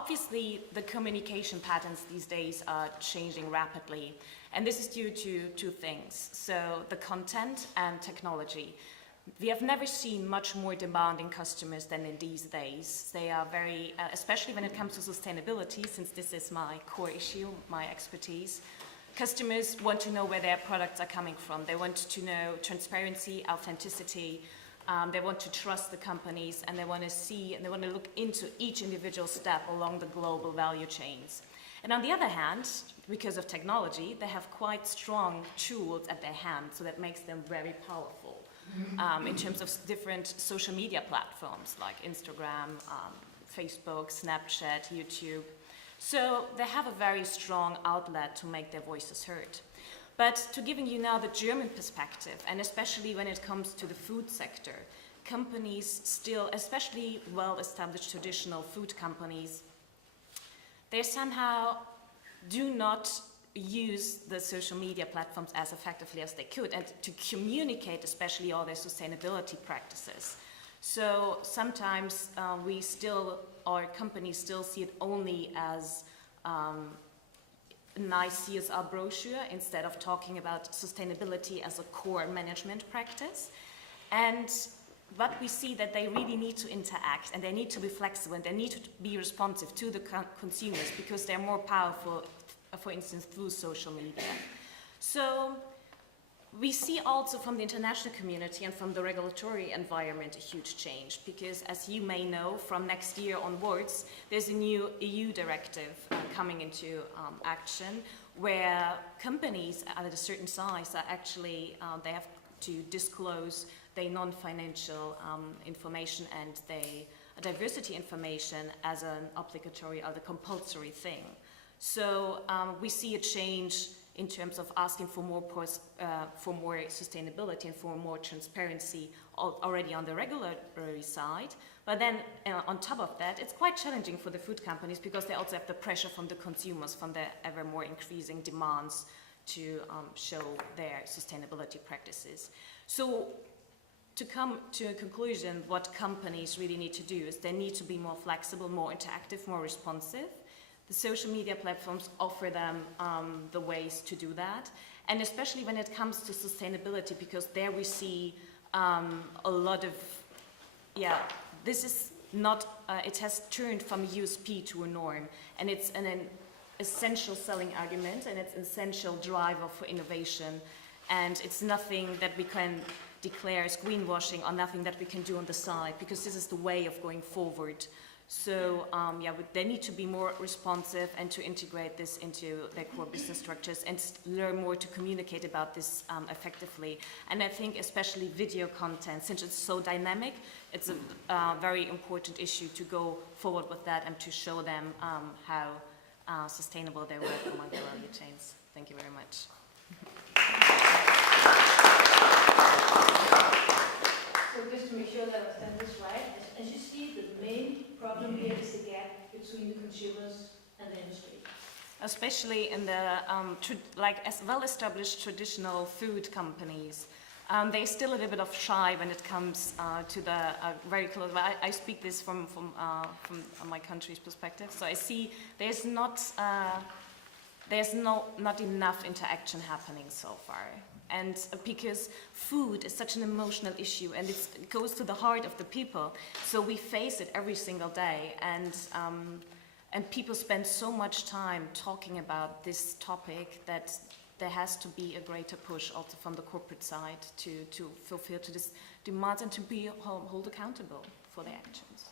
obviously, the communication patterns these days are changing rapidly, and this is due to two things. So the content and technology. We have never seen much more demanding customers than in these days. They are very, especially when it comes to sustainability, since this is my core issue, my expertise. Customers want to know where their products are coming from. They want to know transparency, authenticity. They want to trust the companies, and they want to see and they want to look into each individual step along the global value chains. And on the other hand, because of technology, they have quite strong tools at their hand, so that makes them very powerful. In terms of different social media platforms like Instagram, Facebook, Snapchat, YouTube. So they have a very strong outlet to make their voices heard. But to giving you now the German perspective, and especially when it comes to the food sector, companies still, especially well-established traditional food companies, they somehow do not use the social media platforms as effectively as they could, and to communicate especially all their sustainability practices. So sometimes our companies still see it only as a nice CSR brochure instead of talking about sustainability as a core management practice. But we see that they really need to interact, and they need to be flexible, and they need to be responsive to the consumers, because they're more powerful, for instance, through social media. So we see also from the international community and from the regulatory environment a huge change, because as you may know, from next year onwards, there's a new EU directive coming into action, where companies at a certain size are actually, they have to disclose their non-financial information and their diversity information as an obligatory or the compulsory thing. So we see a change in terms of asking for more sustainability and for more transparency already on the regulatory side. But then on top of that, it's quite challenging for the food companies, because they also have the pressure from the consumers, from the ever more increasing demands to show their sustainability practices. So to come to a conclusion, what companies really need to do is they need to be more flexible, more interactive, more responsive. The social media platforms offer them the ways to do that, and especially when it comes to sustainability, because there we see a lot of, this is not, it has turned from a USP to a norm, and it's an essential selling argument, and it's an essential driver for innovation, and it's nothing that we can declare as greenwashing, or nothing that we can do on the side, because this is the way of going forward. So they need to be more responsive and to integrate this into their core business structures and learn more to communicate about this effectively. And I think especially video content, since it's so dynamic, it's a very important issue to go forward with that and to show them how sustainable they work among their value chains. Thank you very much. So just to make sure that I understand this right, as you see, the main problem here is the gap between the consumers and the industry. Especially in the as well-established traditional food companies, they're still a little bit of shy when it comes to the very close. I speak this from my country's perspective. So I see there's not enough interaction happening so far. And because food is such an emotional issue, and it goes to the heart of the people, so we face it every single day, and people spend so much time talking about this topic that there has to be a greater push also from the corporate side to fulfill to this demands and to be held accountable for their actions.